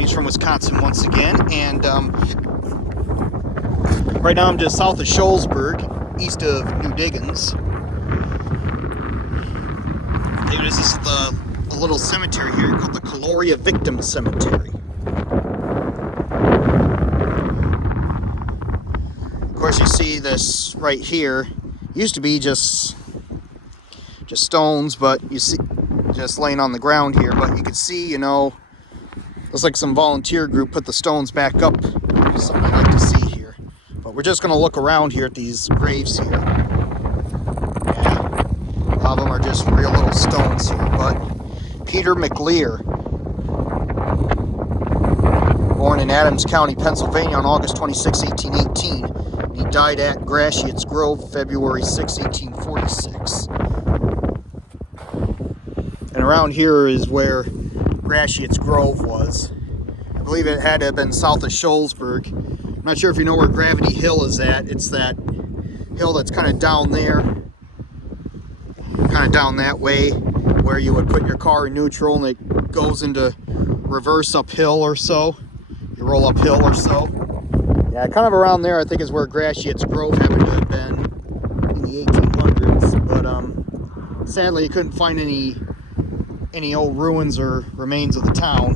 Greetings from Wisconsin once again, and right now I'm just south of Shullsburg, east of New Diggins. This is a little cemetery here called the Caloria Victim Cemetery. Of course, you see this right here. Used to be just stones, but you see just laying on the ground here. But you can see, you know, looks like some volunteer group put the stones back up. Something I like to see here. But we're just going to look around here at these graves here. Yeah, a lot of them are just real little stones here. But Peter McLear, born in Adams County, Pennsylvania on August 26, 1818. He died at Gratiot's Grove, February 6, 1846. And around here is where Gratiot's Grove was. I believe it had to have been south of Shullsburg. I'm not sure if you know where Gravity Hill is at. It's that hill that's kind of down there, kind of down that way, where you would put your car in neutral and it goes into reverse uphill or so. You roll uphill or so. Yeah, kind of around there I think is where Gratiot's Grove happened to have been in the 1800s. But sadly you couldn't find any old ruins or remains of the town.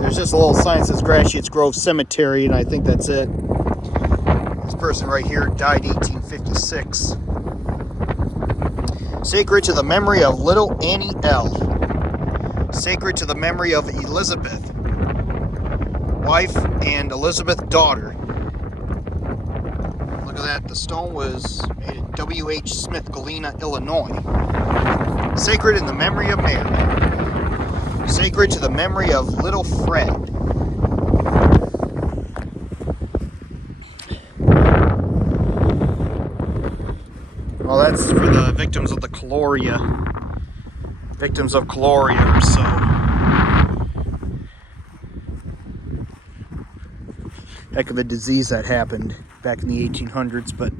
There's just a little sign that says Gratiot's Grove Cemetery, and I think that's it. This person right here died 1856. Sacred to the memory of little Annie L. Sacred to the memory of Elizabeth, wife and Elizabeth, daughter. Look at that. The stone was made at W.H. Smith, Galena, Illinois. Sacred in the memory of Mary. Sacred to the memory of little Fred. Well, that's for the victims of the Caloria. Victims of Caloria or so. Heck of a disease that happened back in the 1800s, but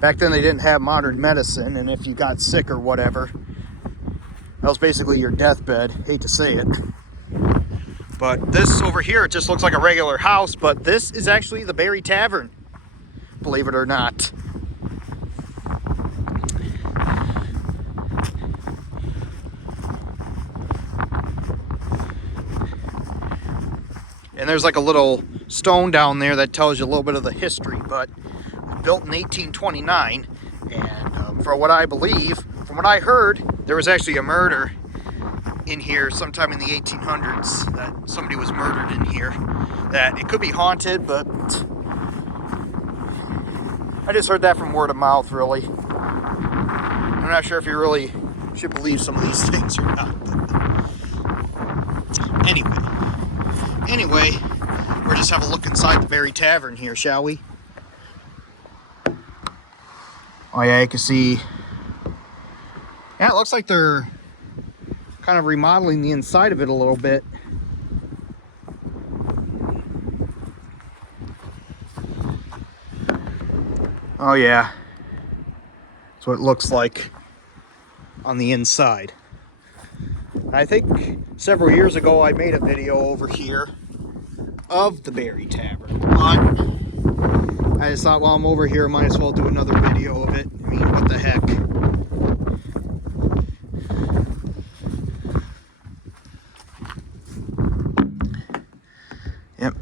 back then they didn't have modern medicine, and if you got sick or whatever, that was basically your deathbed. Hate to say it. But this over here, it just looks like a regular house, but this is actually the Berry Tavern, believe it or not. And there's like a little stone down there that tells you a little bit of the history, but built in 1829, and for what I believe, from what I heard, there was actually a murder in here sometime in the 1800s, that somebody was murdered in here, that it could be haunted, but I just heard that from word of mouth, really. I'm not sure if you really should believe some of these things or not. Anyway, we'll just have a look inside the Berry Tavern here, shall we? Oh yeah, you can see. Yeah, it looks like they're kind of remodeling the inside of it a little bit. Oh yeah, that's what it looks like on the inside. I think several years ago I made a video over here of the Berry Tavern, but I just thought while I'm over here I might as well do another video of it. I mean, what the heck. Yep.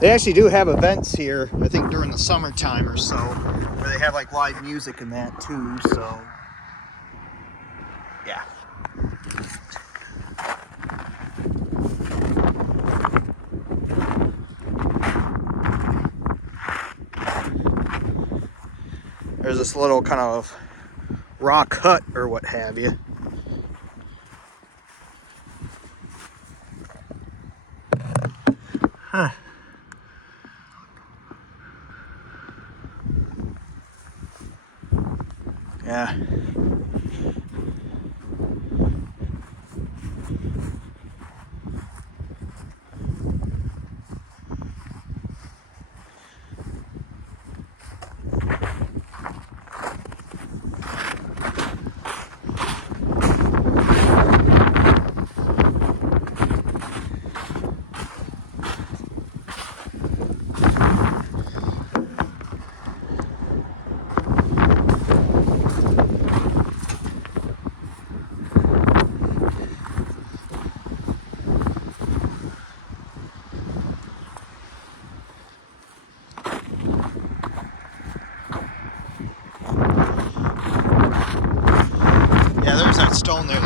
They actually do have events here, I think during the summertime or so, where they have like live music and that too, so yeah. There's this little kind of rock hut or what have you. Huh. Yeah.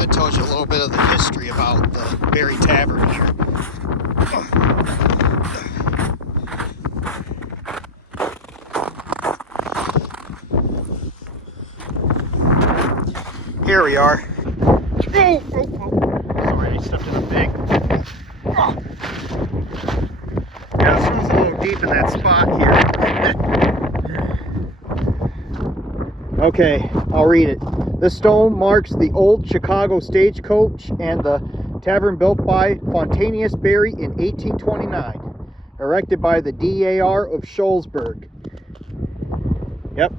it tells you a little bit of the history about the Berry Tavern here. Here we are. Oh, sorry, I stepped in a pig. Yeah, this one's a little deep in that spot here. Okay, I'll read it. This stone marks the old Chicago stagecoach and the tavern built by Fontanius Berry in 1829, erected by the DAR of Shullsburg. Yep.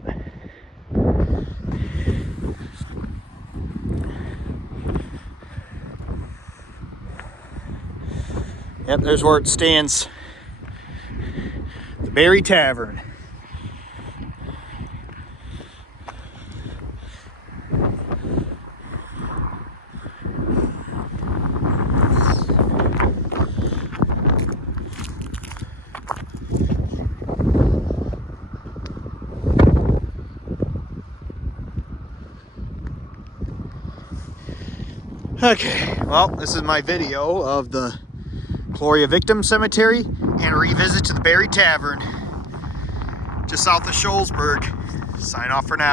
Yep, there's where it stands. The Berry Tavern. Okay, well, this is my video of the Gloria Victim Cemetery and a revisit to the Berry Tavern just south of Shullsburg. Sign off for now.